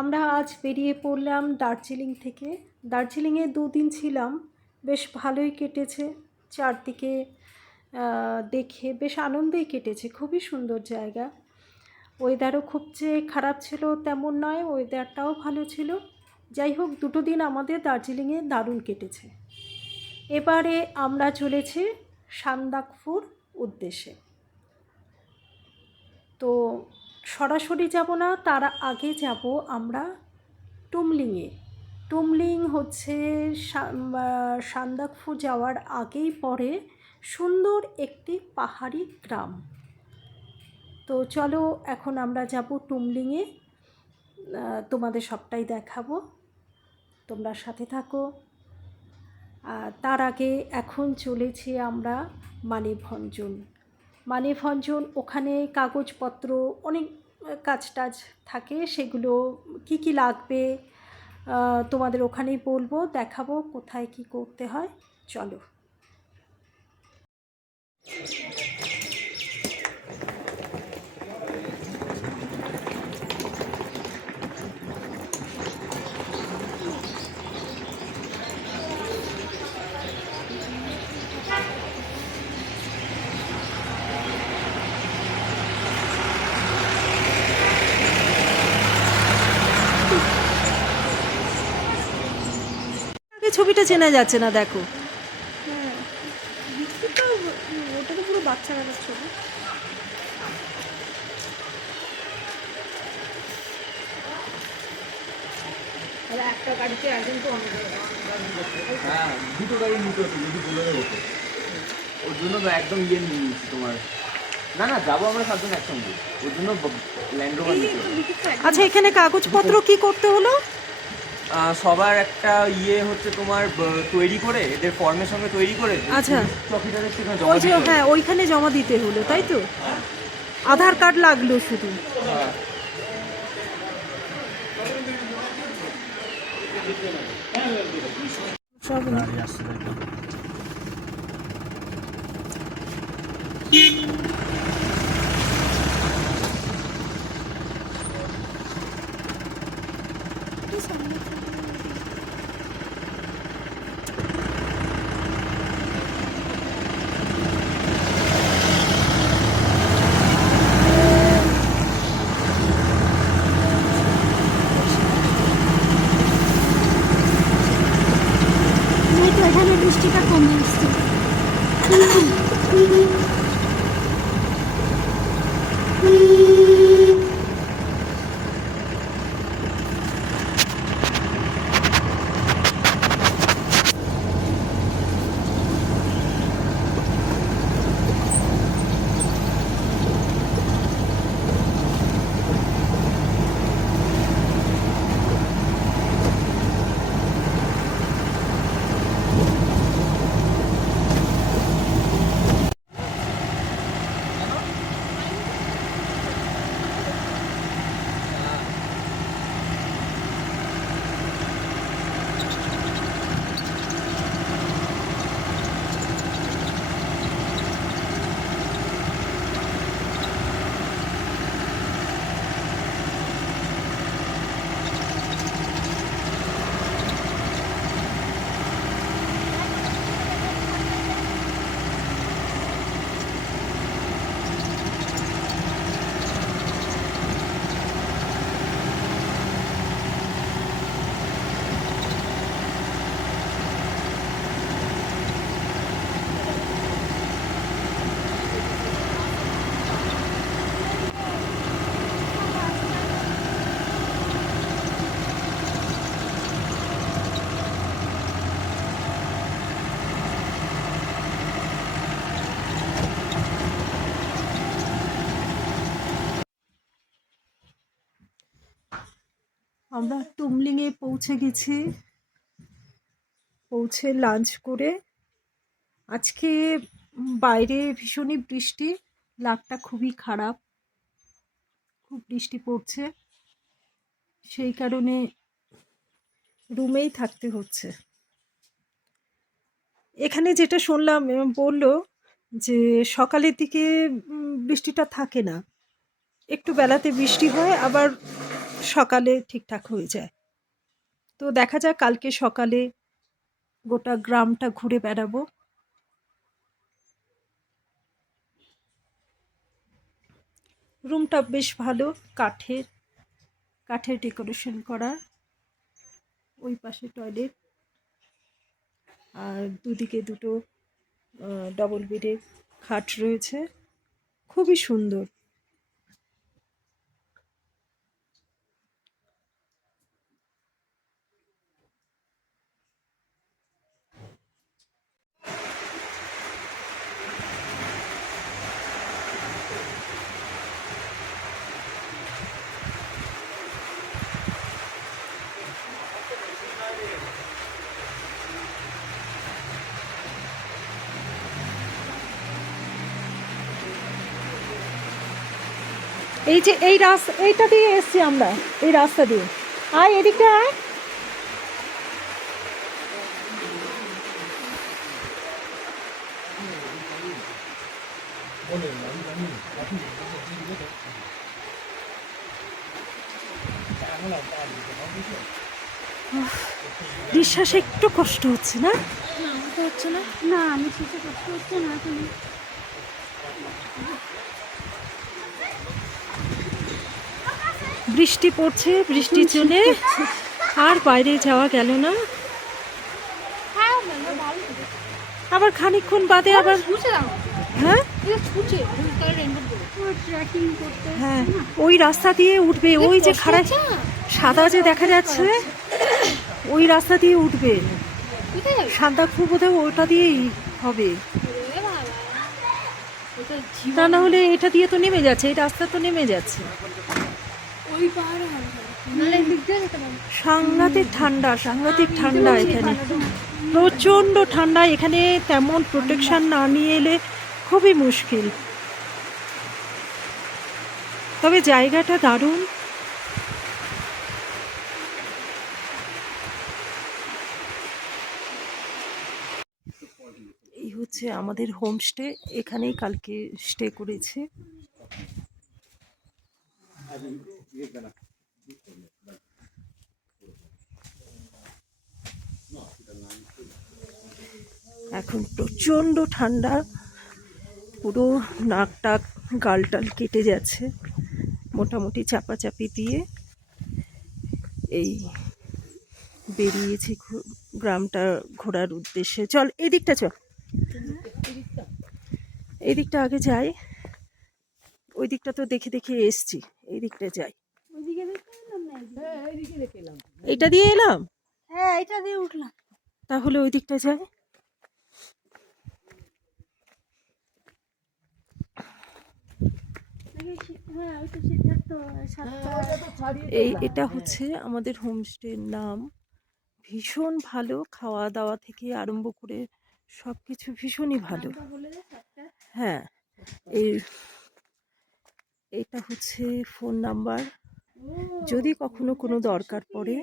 আমরা আজ বেরিয়ে পড়লাম দার্জিলিং থেকে। দার্জিলিংয়ে 2 দিন ছিলাম, বেশ ভালোই কেটেছে। চারদিকে দেখে বেশ আনন্দেই কেটেছে, খুবই সুন্দর জায়গা। ওয়েদারও খুব যে খারাপ ছিল তেমন নয়, ওয়েদারটাও ভালো ছিল। যাই হোক, 2 দিন আমাদের দার্জিলিংয়ে দারুণ কেটেছে। এবারে আমরা চলেছি সান্দাকফুর উদ্দেশ্যে। তো সরাসরি যাব না, তার আগে যাব আমরা টুমলিংয়ে। টুমলিং হচ্ছে সান্দাকফু যাওয়ার আগেই পড়ে সুন্দর একটি পাহাড়ি গ্রাম। তো চলো এখন আমরা যাব টুমলিংয়ে, তোমাদের সবটাই দেখাবো, তোমরা সাথে থাকো। তার আগে এখন চলেছি আমরা মানেভঞ্জন। মানেভঞ্জন, ওখানে কাগজপত্র অনেক কাজ টাজ থাকে, সেগুলো কি কি লাগবে তোমাদের ওখানেই বলবো, দেখাবো কোথায় কি করতে হয়। চলো। ছবিটা চেনা যাচ্ছে না, দেখো। হ্যাঁ, ওটা তো পুরো বাচ্চা বেলার ছবি। একটা গাড়িতে একজন তো হ্যাঁ, দুটো গাড়ি নিতে হতো যদি বোলেরো হতো। ওর জন্য তো একদম ইয়ে নিয়ে নিচ্ছি তোমার। না না, যাবো আমরা 7 জন একসঙ্গে, ওর জন্য ল্যান্ড রোভার নিতে হবে। আচ্ছা, এখানে কাগজপত্র কি করতে হলো? সবার একটা ইয়ে হচ্ছে তোমার তৈরি করে, এদের ফর্মের সঙ্গে তৈরি করে, আচ্ছা, অফিসারের সেখানে ওই জমা যে দিতে হবে। হ্যাঁ, ওইখানে জমা দিতে হলো, তাই তো? আধার কার্ড লাগলো শুধু। হ্যাঁ। সব এখানে বৃষ্টিটা কমে আসছে। আমরা টুমলিংয়ে পৌঁছে গেছি। পৌঁছে লাঞ্চ করে, আজকে বাইরে ভীষণই বৃষ্টি, লাকটা খুবই খারাপ, খুব বৃষ্টি পড়ছে, সেই কারণে রুমেই থাকতে হচ্ছে। এখানে যেটা শুনলাম বললো যে সকালের দিকে বৃষ্টিটা থাকে না, একটু বেলাতে বৃষ্টি হয়, আবার সকালে ঠিকঠাক হয়ে যায়। তো দেখা যাক কালকে সকালে গোটা গ্রামটা ঘুরে বেড়াবো। রুমটা বেশ ভালো, কাঠের ডেকোরেশন করা। ওই পাশে টয়লেট, আর দুদিকে দুটো ডবল বেডের খাট রয়েছে, খুবই সুন্দর। এই যে এইটা দিয়ে এসছি আমরা, এই রাস্তা দিয়ে। আয় এদিকে আয়। নিঃশ্বাসে একটু কষ্ট হচ্ছে না? আমার তো হচ্ছে না। না, আমি ঠিক কষ্ট হচ্ছে না এখন। বৃষ্টি পড়ছে, বৃষ্টির জন্যে আর বাইরে যাওয়া গেল না। আবার খানিকক্ষণ বাদে আবার হ্যাঁ ট্রেকিং করতে হ্যাঁ ওই রাস্তা দিয়ে উঠবে, ওই যে খাড়ায় সাদা যে দেখা যাচ্ছে ওই রাস্তা দিয়ে উঠবে। সান্দাকফু বোধহয় ওটা দিয়েই হবে, তা না হলে এটা দিয়ে তো নেমে যাচ্ছে, এই রাস্তা তো নেমে যাচ্ছে। ওই পাহাড়ে নাহলে এদিক দিয়ে যেতে পারবো। সাংঘাতিক ঠান্ডা এখানে, প্রচণ্ড ঠান্ডা এখানে। তেমন প্রোটেকশন না নিয়ে এলে খুবই মুশকিল। তবে জায়গাটা দারুণ। এই হচ্ছে আমাদের হোমস্টে, এখানেই কালকে স্টে করেছে। এখন প্রচণ্ড ঠান্ডা, পুরো নাক টাক গাল টাল কেটে যাচ্ছে। মোটামুটি চাপাচাপি দিয়ে এই বেরিয়েছি গ্রামটা ঘোরার উদ্দেশ্যে। চল এদিকটা চল, এই দিকটা আগে যাই। ওই দিকটা তো দেখে দেখে এসছি, এই দিকটা যাই। এইটা দিয়ে এলাম, হ্যাঁ এটা দিয়ে উঠলাম। তাহলে ওই দিকটা যাই। এটা হচ্ছে আমাদের হোমস্টের নাম। ভীষণ ভালো, খাওয়া দাওয়া থেকে আরম্ভ করে সব কিছু ভীষণই ভালো। হ্যাঁ, এটা হচ্ছে ফোন নাম্বার, যদি কখনো কোনো দরকার পড়ে।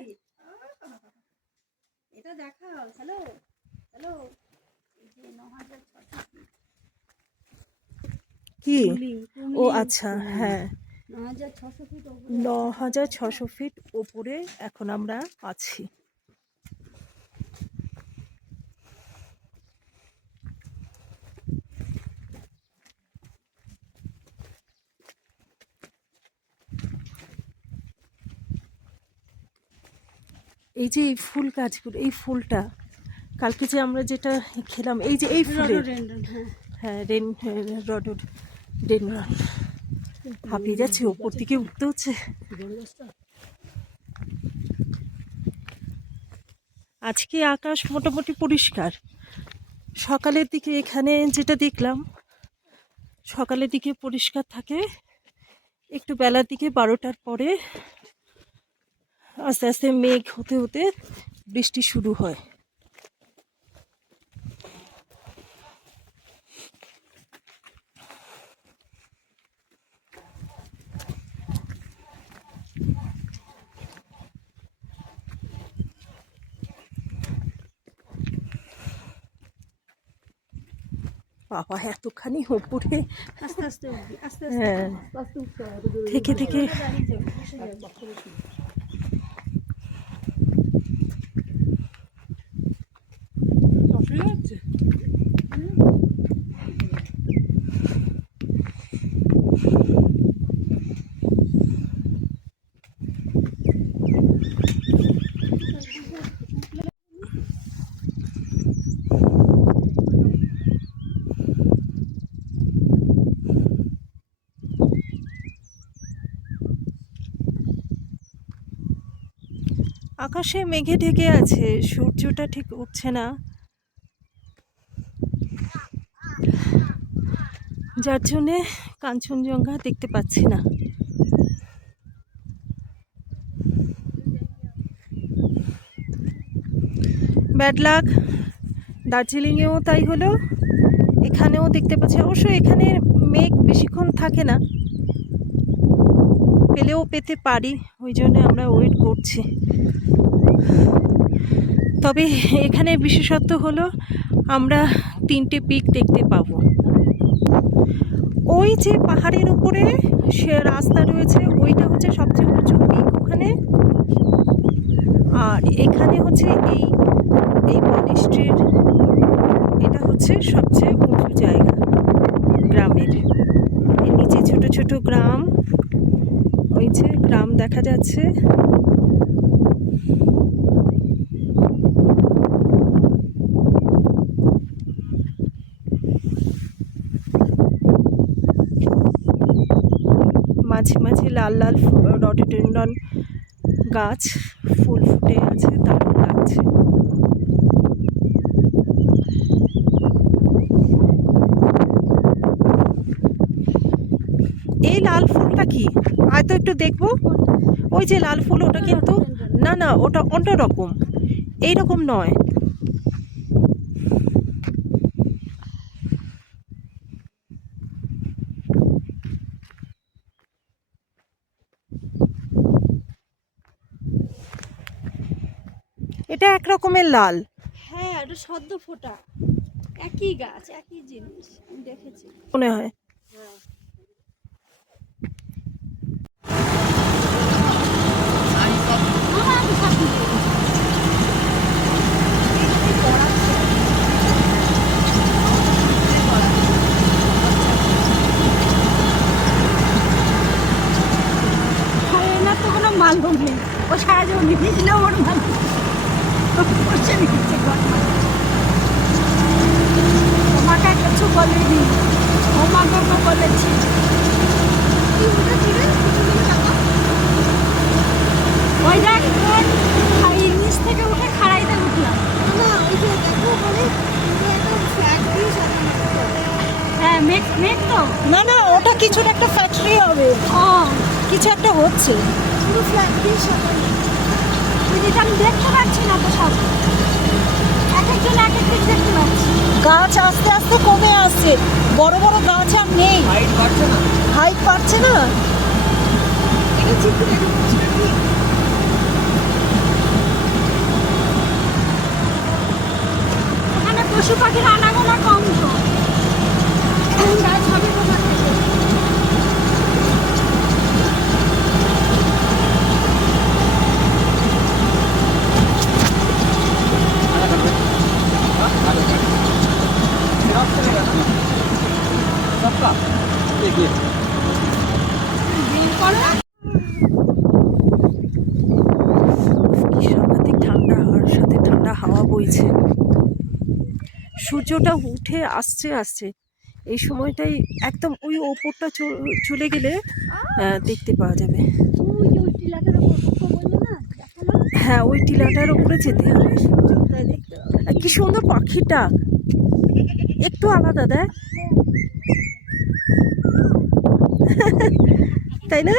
এটা দেখাও। হ্যালো হ্যালো, এই যে 9600 কি? ও আচ্ছা, হ্যাঁ 9600 ফিট 9600 ফিট ওপরে এখন আমরা আছি। এই যে এই ফুল গাছগুলো, এই ফুলটা কালকে যে আমরা যেটা খেলাম, এই যে এই ফুলের, হ্যাঁ রডোডেনড্রন, হাঁপিয়ে যাচ্ছে, ওপর দিকে উঠতে হচ্ছে। আজকে আকাশ মোটামুটি পরিষ্কার। সকালের দিকে এখানে যেটা দেখলাম, সকালের দিকে পরিষ্কার থাকে, একটু বেলার দিকে 12টার পরে আস্তে আস্তে মেঘ হতে হতে বৃষ্টি শুরু হয়। বাবা এতখানি ওপরে, আস্তে আস্তে হ্যাঁ থেকে থেকে আকাশে মেঘে ঢেকে আছে, সূর্যটা ঠিক উঠছে না, যার জন্যে কাঞ্চনজঙ্ঘা দেখতে পাচ্ছি না। ব্যাড লাক, দার্জিলিংয়েও তাই হলো, এখানেও দেখতে পাচ্ছি। অবশ্য এখানে মেঘ বেশিক্ষণ থাকে না, পেলেও পেতে পারি, ওই জন্য আমরা ওয়েট করছি। তবে এখানে বিশেষত্ব হলো আমরা 3টে পিক দেখতে পাবো। ওই যে পাহাড়ের উপরে সে রাস্তা রয়েছে, ওইটা হচ্ছে সবচেয়ে উঁচু পিক ওখানে। আর এখানে হচ্ছে এই এই মনেস্ট্রির, এটা হচ্ছে সবচেয়ে উঁচু জায়গা গ্রামের। এর নিচে ছোট ছোট গ্রাম, ওই যে গ্রাম দেখা যাচ্ছে। মাঝে মাঝে লাল লাল রডোডেনড্রন গাছ ফুল ফুটে আছে, দারুণ লাগছে। এই লাল ফুলটা কি? আয় তো একটু দেখবো। ওই যে লাল ফুল, ওটা কিন্তু না না, ওটা অন্যরকম, এইরকম নয়। এটা এক রকমের লাল। হ্যাঁ, এটা সদ্য ফোটা, একই গাছ একই জিনিস, আমি দেখেছি মনে হয়। এনার তো কোনো মালুম নেই, ও সারা জীবন নিয়েছিল ওর মালুম করছে নিচ্ছে। তোমাকে কিছু বলিনি, তোমাকে বলেছি। ওই দেখ নিচ থেকে উঠে খাড়াইতে উঠলাম। হ্যাঁ, মেঘ মেঘ তো না না, ওটা কিছুর একটা ফ্যাক্টরি হবে, ও কিছু একটা হচ্ছে। পুরো ফ্ল্যাট দিয়ে সাজানো। যেটা আমি দেখতে পাচ্ছি না তো, সব এক একজন এক এক দিক দেখতে পাচ্ছি। গাছ আস্তে আস্তে কমে আসছে, বড় বড় গাছ আর নেই, হাইট বাড়ছে না। হাইট পাচ্ছে না। এটা চিত্র এখানে পশু পাখির আনাগোনা কম তো, গাছ হবে কোথা থেকে? কি সাংঘাতিক ঠান্ডা, আর সাথে ঠান্ডা হাওয়া বইছে। সূর্যটা উঠে আসছে আসছে, এই সময়টাই একদম ওই ওপরটা চলে গেলে দেখতে পাওয়া যাবে। ওই টিলাটার উপর বললো না, দেখালো হ্যাঁ, ওই টিলাটার উপরে যেতে হবে। সূর্যটাই দেখতে পাবে। আর কি সুন্দর পাখিটা, একটু আলাদা দেখ, তাই না?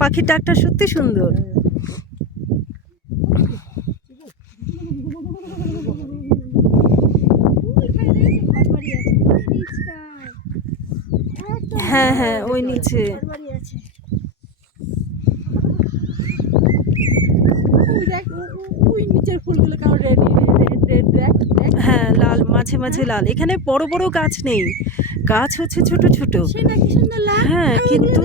পাখির ডাকটা সত্যি সুন্দর। হ্যাঁ হ্যাঁ, ওই নিচে। হ্যাঁ, লাল, মাঝে মাঝে লাল। এখানে বড় বড় গাছ নেই, গাছ হচ্ছে ছোট ছোট। হ্যাঁ, কিন্তু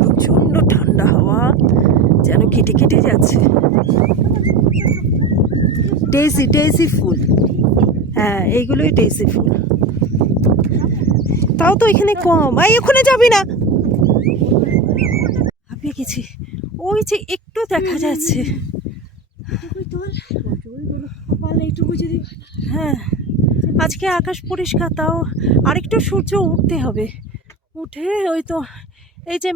প্রচন্ড ঠান্ডা হাওয়া, যেন কেটে কেটে যাচ্ছে। ডেইজি ফুল। হ্যাঁ, এইগুলোই ডেইজি ফুল। তাও তো এখানে কম। এই ওখানে যাবি না, হাঁপিয়ে গেছি। ওই যে একটু দেখা যাচ্ছে। এইটুকু যদি হ্যাঁ, আজকে আকাশ পরিষ্কার, তাও আরেকটু সূর্য উঠতে হবে। উঠে ওই তো এই যে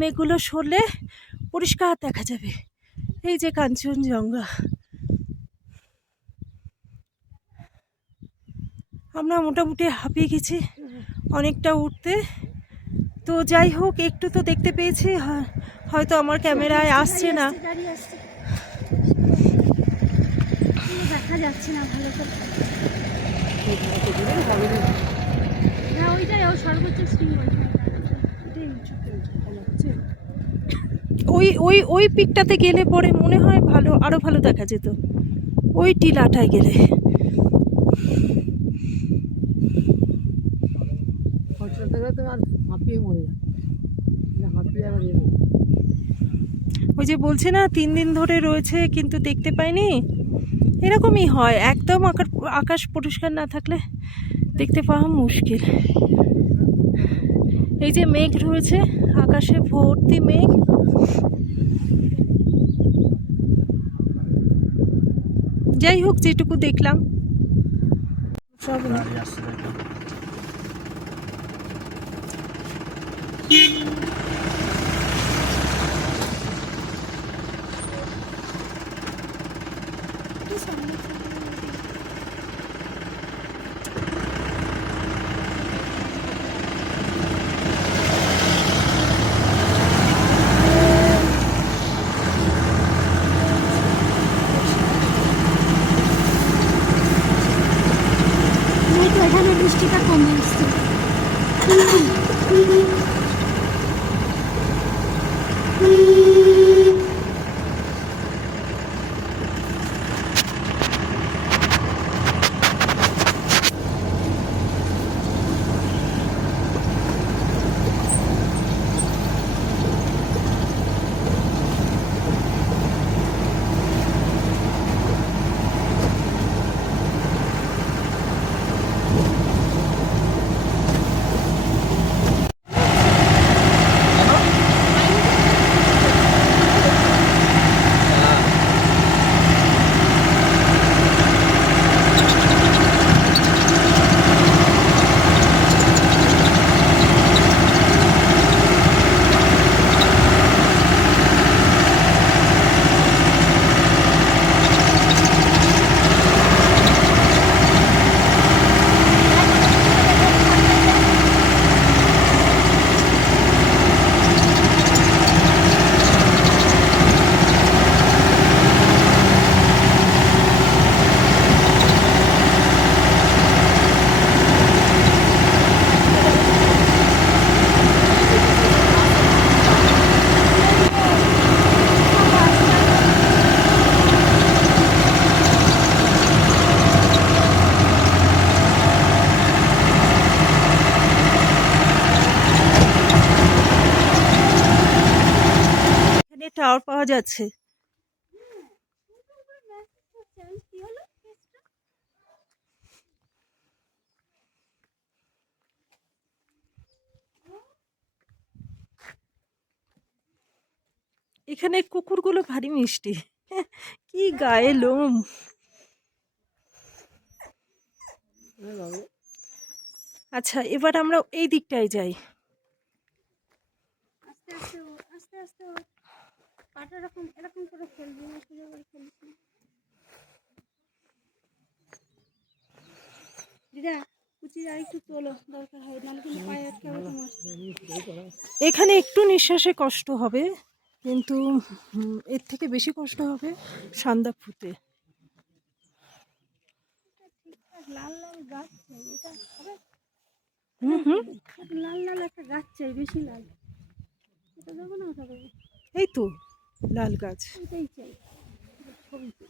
মেঘগুলো সরলে পরিষ্কার দেখা যাবে। এই যে কাঞ্চনজঙ্ঘা। আমরা মোটামুটি হাঁপিয়ে গেছি অনেকটা উঠতে। তো যাই হোক, একটু তো দেখতে পেয়েছি। হয়তো আমার ক্যামেরায় আসছে না। গাড়ি আসছে, দেখা যাচ্ছে না ভালো করে। না ওইটাই ও সর্বোচ্চ স্ক্রিন ওই ওই ওই পিকটাতে গেলে পরে মনে হয় আরো ভালো দেখা যেত, ওই টিলাটায় গেলে। ওই যে বলছে না 3 দিন ধরে রয়েছে কিন্তু দেখতে পাইনি, এরকমই হয়। একদম আকাশ পরিষ্কার না থাকলে দেখতে পাওয়া মুশকিল। এই যে মেঘ রয়েছে, আকাশে ভর্তি মেঘ। যাই হোক, যেটুকু দেখলাম সব এখানে বৃষ্টিটা কমে আসছে। টাওয়ার পাওয়া যাচ্ছে। এখানে কুকুরগুলো ভারী মিষ্টি, কি গায়ে লোম। আচ্ছা, এবার আমরা এই দিকটায় যাই। আস্তে আস্তে আস্তে আস্তে পাটা এরকম এরকম করে ফেলবি না, সোজা করে ফেলিস না। দিদা কুচি আর একটু তোলো, দরকার হয়, নাহলে কিন্তু পায়ে আটকে হবে তোমার। এখানে একটু নিঃশ্বাসে কষ্ট হবে, কিন্তু এর থেকে বেশি কষ্ট হবে সান্দাকফুতে। লাল লাল গাছ চাই, এটা হবে? লাল লাল একটা গাছ চাই, বেশি লাল। এটা দেবো না, ওটা দেবো? এই তো লাল গাছ, এটাই চাই, ছবিতে।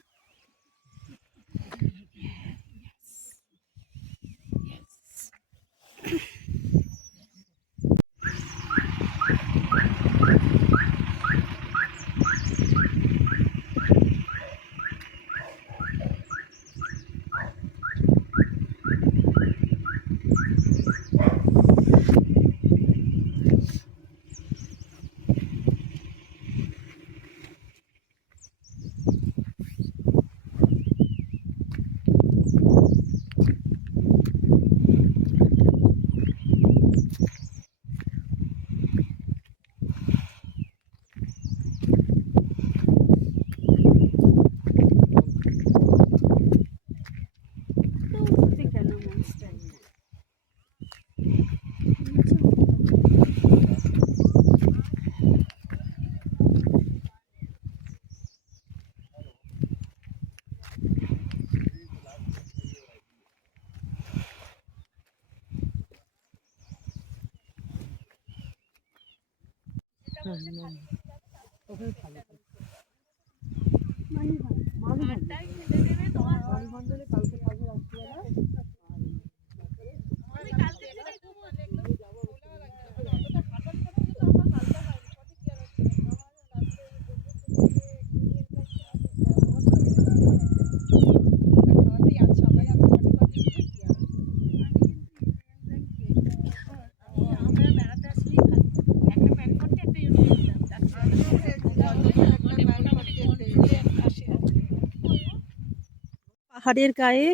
পাহাড়ের গায়ে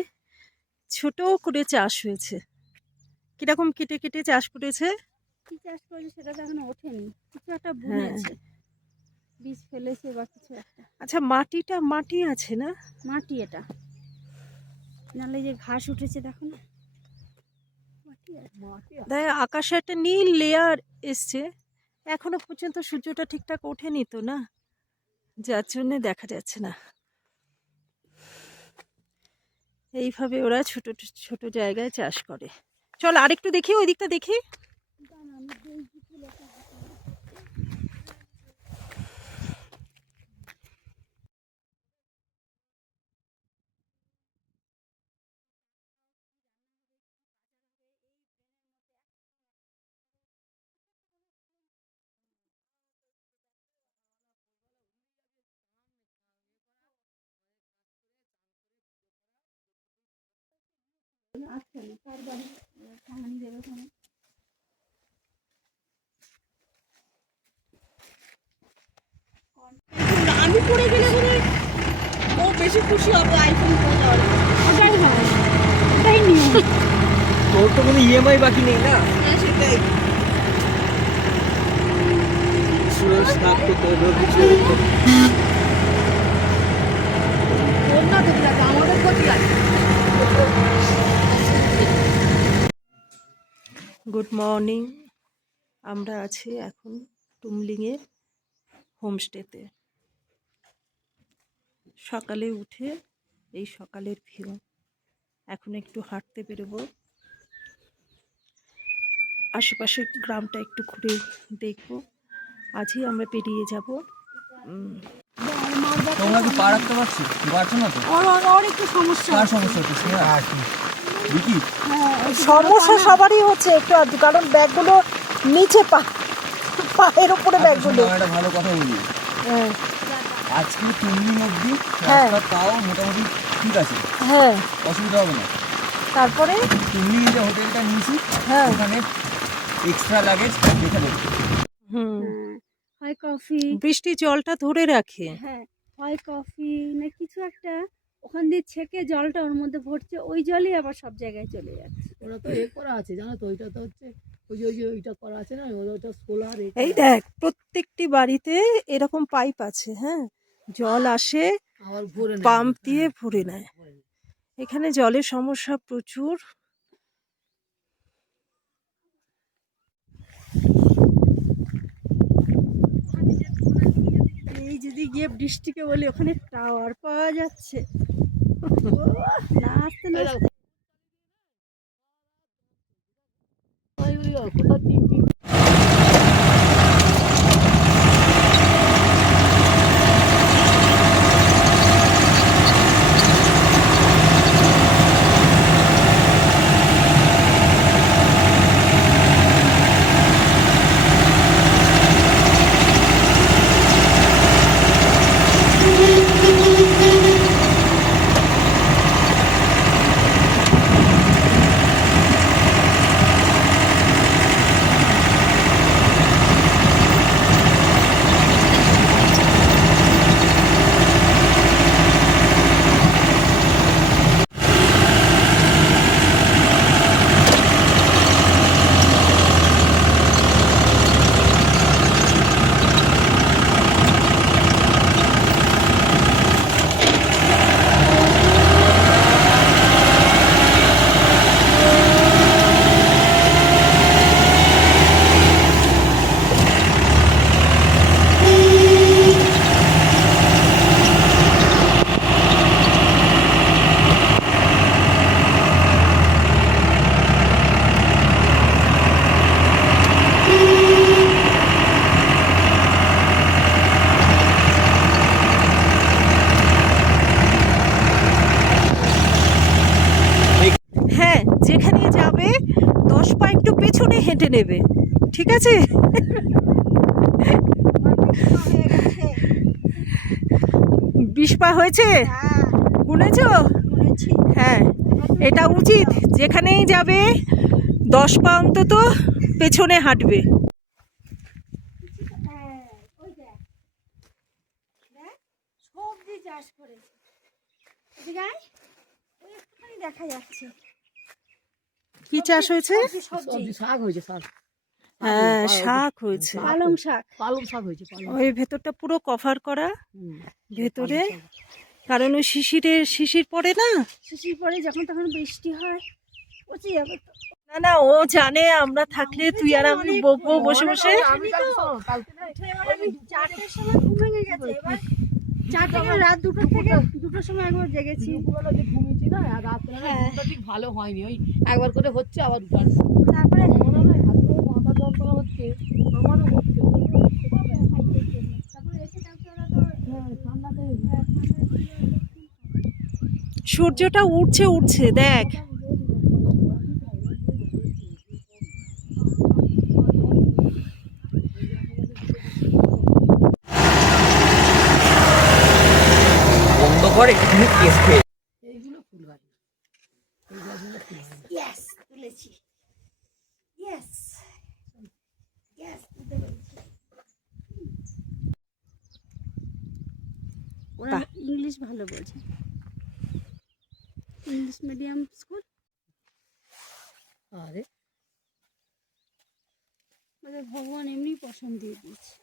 ছোট করে চাষ হয়েছে। কিরকম কেটে কেটে চাষ করেছে? কি চাষ করেছে সেটা তো এখনো ওঠেনি, কিছু একটা হ্যাঁ। বুনেছে, বীজ ফেলেছে বা কিছু একটা। আচ্ছা, মাটিটা মাটি আছে না? মাটি এটা, নাহলে যে ঘাস উঠেছে দেখো না, মাটি আছে। দেখ, আকাশে একটা নীল লেয়ার এসছে, এখনো পর্যন্ত সূর্যটা ঠিকঠাক ওঠেনি তো না, যার জন্য দেখা যাচ্ছে না। এইভাবে ওরা ছোট ছোট জায়গায় চাষ করে। চল আরেকটু দেখি, ওই দিকটা দেখি। আসছে না, তার বাড়ি সাহানি দেবে কোনো। আমি পড়ে গেলে বলে ও বেশি খুশি হবে আইফোন পড়ে যাওয়ার। ওটাই হয়, ওটাই নিয়ম। তোর তো কোনো ইএমআই বাকি নেই না। হ্যাঁ সেটাই। ইন্স্যুরেন্স না করতে হবে কিছু। তোর না ক্ষতি লাগে, আমাদের ক্ষতি লাগে। Good morning. আমরা আছি এখন টুমলিংয়ের হোমস্টেতে। সকালে উঠে এই সকালের ভিউ, এখন একটু হাঁটতে বেরোবো, আশেপাশে গ্রামটা একটু ঘুরে দেখবো। আজই আমরা পেরিয়ে যাব। তোমরা কি পা রাখতে পারছি? পারছো না তো? ওর একটু সমস্যা। কার সমস্যা হচ্ছে? দেখি সমস্যা সবারই হচ্ছে একটু আধটু, কারণ ব্যাগগুলো নিচে পায়ের উপরে ব্যাগগুলো। একটা ভালো কথা বলি, হ্যাঁ আজকে 3 দিন অবধি হ্যাঁ। রাস্তা তাও মোটামুটি ঠিক আছে, হ্যাঁ, অসুবিধা হবে না। তারপরে 3 দিন যে হোটেলটা নিয়েছি হ্যাঁ, ওখানে এক্সট্রা লাগেজ রেখে দেবো। হুম, হয় কফি, বৃষ্টি জলটা ধরে রাখে। হ্যাঁ হয় কফি না কিছু একটা, ওখান দিয়ে ছেঁকে জলটা ওর মধ্যে ভরছে, ওই জলই আবার সব জায়গায় চলে যাচ্ছে। ওরা তো এ করা আছে জানো তো, ওইটা তো হচ্ছে ওই যে ওইটা করা আছে না, ওটা সোলার। এই দেখ, প্রত্যেকটি বাড়িতে এরকম পাইপ আছে। হ্যাঁ, জল আসে, আবার ভরে নেয়। পাম্প দিয়ে ভরে নেয়। এখানে জলের সমস্যা প্রচুর। এই যদি গিয়ে বৃষ্টিকে বলি ওখানে টাওয়ার পাওয়া যাচ্ছে, না আসতে না আসতে কোথাও 3 দিন পা একটু পেছনে হেঁটে নেবে, ঠিক আছে? হয়ে গেছে। 20 পা হয়েছে? হ্যাঁ, গুনেছো? শুনেছি। হ্যাঁ, এটা উচিত, যেখানেই যাবে 10 পা অন্তত পেছনে হাঁটবে। হ্যাঁ, ওই দেখ, দেখ, সবজি চাষ করেছে। এদিকে আয়, ওই একটুখানি দেখা যাচ্ছে। কি চাষ হয়েছে? সবজি শাক হয়েছে, শাক। হ্যাঁ, শাক হয়েছে। পালং শাক। পালং শাক হয়েছে, পালং ওই ভেতরটা পুরো কভার করা হুম, ভেতরে, পালং শাক। কারণ ওই শিশির পড়ে না। শিশির পরে যখন তখন বৃষ্টি হয়, পচে যাবে তো। না না, ও জানে আমরা থাকলে তুই আর আমি বকবো বসে বসে। আমি কালকে শোনো, কালকে এবার আমি 4টের সময় ঘুম ভেঙে গেছে। এবার 4 থেকে রাত 2টো থেকে 2টোর সময় একবার জেগেছি। দুপুরবেলা যে ঘুমিয়েছি না, আর রাত্রে ঘুমটা ঠিক ভালো হয়নি, ওই একবার করে হচ্ছে আবার উঠার। তারপরে মনে হয় এত মাথা যন্ত্রণা হচ্ছে, আমারও হচ্ছে। তারপরে এসে তারপরে ওরা তো হ্যাঁ, ঠান্ডাতে সূর্যটা উঠছে উঠছে, দেখ। বন্ধ করে একটুখানি কেস খেয়ে এইগুলো ফুল গাছ, এই গাছগুলো ফুল গাছ। ইয়েস তুলেছি। ইয়েস ইয়েস তুলতে পেরেছি। ওরা বাহ। ইংলিশ ভালো বোঝে। ইংলিশ মিডিয়াম স্কুল, আরে ওদের ভগবান এমনি পছন্দ দিয়ে দিয়েছে।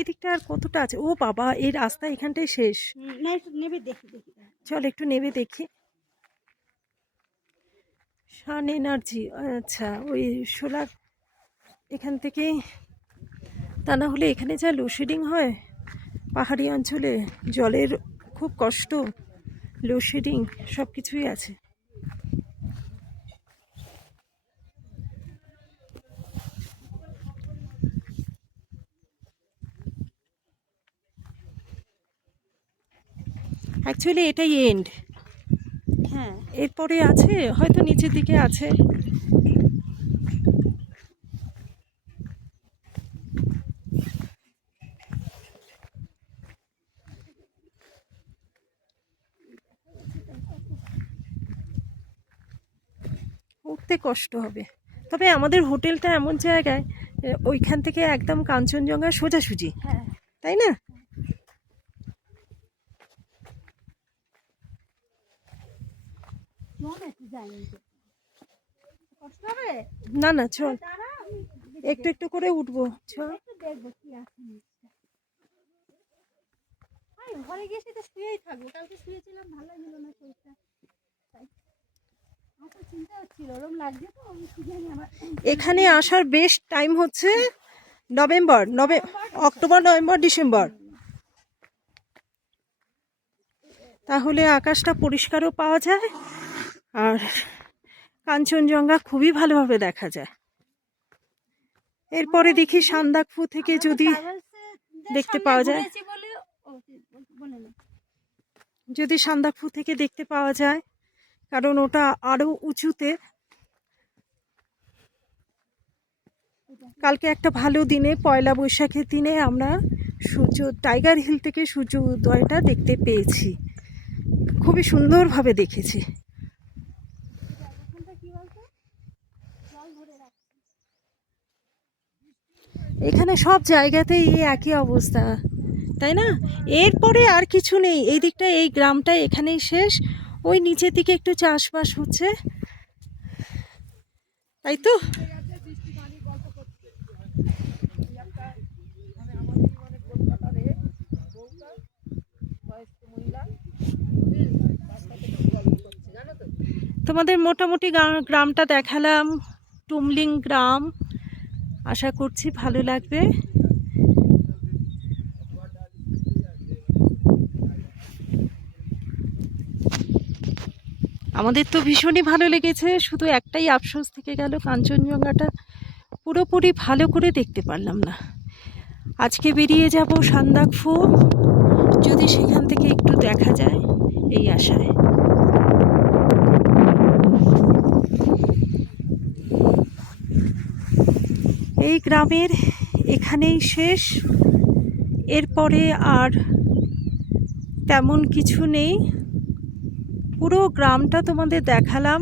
এদিকটা আর কতটা আছে? ও বাবা, এই রাস্তা এখানটাই শেষ। না একটু নেবে দেখি দেখি। চল একটু নেমে দেখি। সান এনার্জি, আচ্ছা, ওই সোলার এখান থেকে। তা না হলে এখানে যা লোডশেডিং হয় পাহাড়ি অঞ্চলে, জলের খুব কষ্ট, লোডশেডিং সব কিছুই আছে। অ্যাকচুয়ালি এটাই এন্ড, হ্যাঁ, এরপরে আছে হয়তো নিচের দিকে আছে। উঠতে কষ্ট হবে, তবে আমাদের হোটেলটা এমন জায়গায় ওইখান থেকে একদম কাঞ্চনজঙ্ঘা সোজাসুজি, হ্যাঁ। তাই না? চল একটু যাই, কষ্ট হবে। না না, চল দাঁড়া, আমি একটু একটু করে উঠবো, চল। একটু দেখবো কি আছে নিচটা। আমি ঘরে গেছি তো শুয়েই থাকবো। কালকে শুয়েছিলাম, ভালো লাগছিল না শরীরটা, তাই আমার তো চিন্তা হচ্ছিল ওরম লাগছে, তো আমি কি জানি আমার। এখানে আসার বেস্ট টাইম হচ্ছে অক্টোবর, নভেম্বর, ডিসেম্বর। তাহলে আকাশটা পরিষ্কারও পাওয়া যায় আর কাঞ্চনজঙ্ঘা খুবই ভালোভাবে দেখা যায়। এরপরে দেখি সান্দাকফু থেকে যদি দেখতে পাওয়া যায়, যদি সান্দাকফু থেকে দেখতে পাওয়া যায়, কারণ ওটা আরো উঁচুতে। কালকে একটা ভালো দিনে, পয়লা বৈশাখের দিনে আমরা টাইগার হিল থেকে সূর্য উদয়টা দেখতে পেয়েছি, খুবই সুন্দরভাবে দেখেছি। এখানে সব জায়গাতেই এই একই অবস্থা, তাই না? এরপরে আর কিছু নেই এই দিকটা, এই গ্রামটা এখানেই শেষ। ওই নিচের দিকে একটু চাষবাস হচ্ছে, তাই তো। তোমাদের মোটামুটি গ্রামটা দেখালাম, টুমলিং গ্রাম। আশা করছি ভালো লাগবে। আমাদের তো ভীষণই ভালো লেগেছে, শুধু একটাই আফসোস থেকে গেল, কাঞ্চনজঙ্ঘাটা পুরোপুরি ভালো করে দেখতে পারলাম না। আজকে বেরিয়ে যাব সান্দাকফু, যদি সেখান থেকে একটু দেখা যায় এই আশায়। এই গ্রামের এখানেই শেষ, এরপরে আর তেমন কিছু নেই। পুরো গ্রামটা তোমাদের দেখালাম।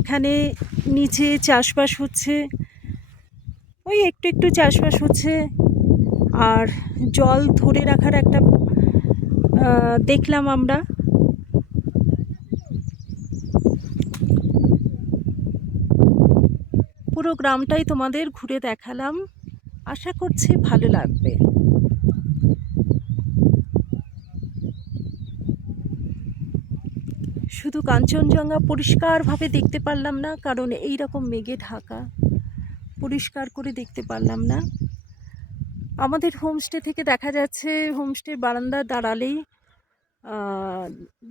এখানে নিচে চাষবাস হচ্ছে, ওই একটু একটু চাষবাস হচ্ছে, আর জল ধরে রাখার একটা দেখলাম আমরা। পুরো গ্রামটাই তোমাদের ঘুরে দেখালাম, আশা করছি ভালো লাগবে। শুধু কাঞ্চনজঙ্ঘা পরিষ্কারভাবে দেখতে পারলাম না, কারণ এই রকম মেঘে ঢাকা, পরিষ্কার করে দেখতে পারলাম না। আমাদের হোমস্টে থেকে দেখা যাচ্ছে, হোমস্টের বারান্দা দাঁড়ালেই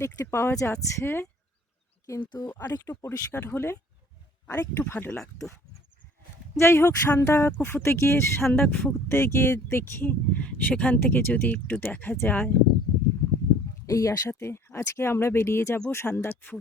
দেখতে পাওয়া যাচ্ছে, কিন্তু আরেকটু পরিষ্কার হলে আরেকটু ভালো লাগতো। যাই হোক, সান্দাকফুতে গিয়ে দেখি সেখান থেকে যদি একটু দেখা যায়, এই আশাতে আজকে আমরা বেরিয়ে যাব সান্দাকফু।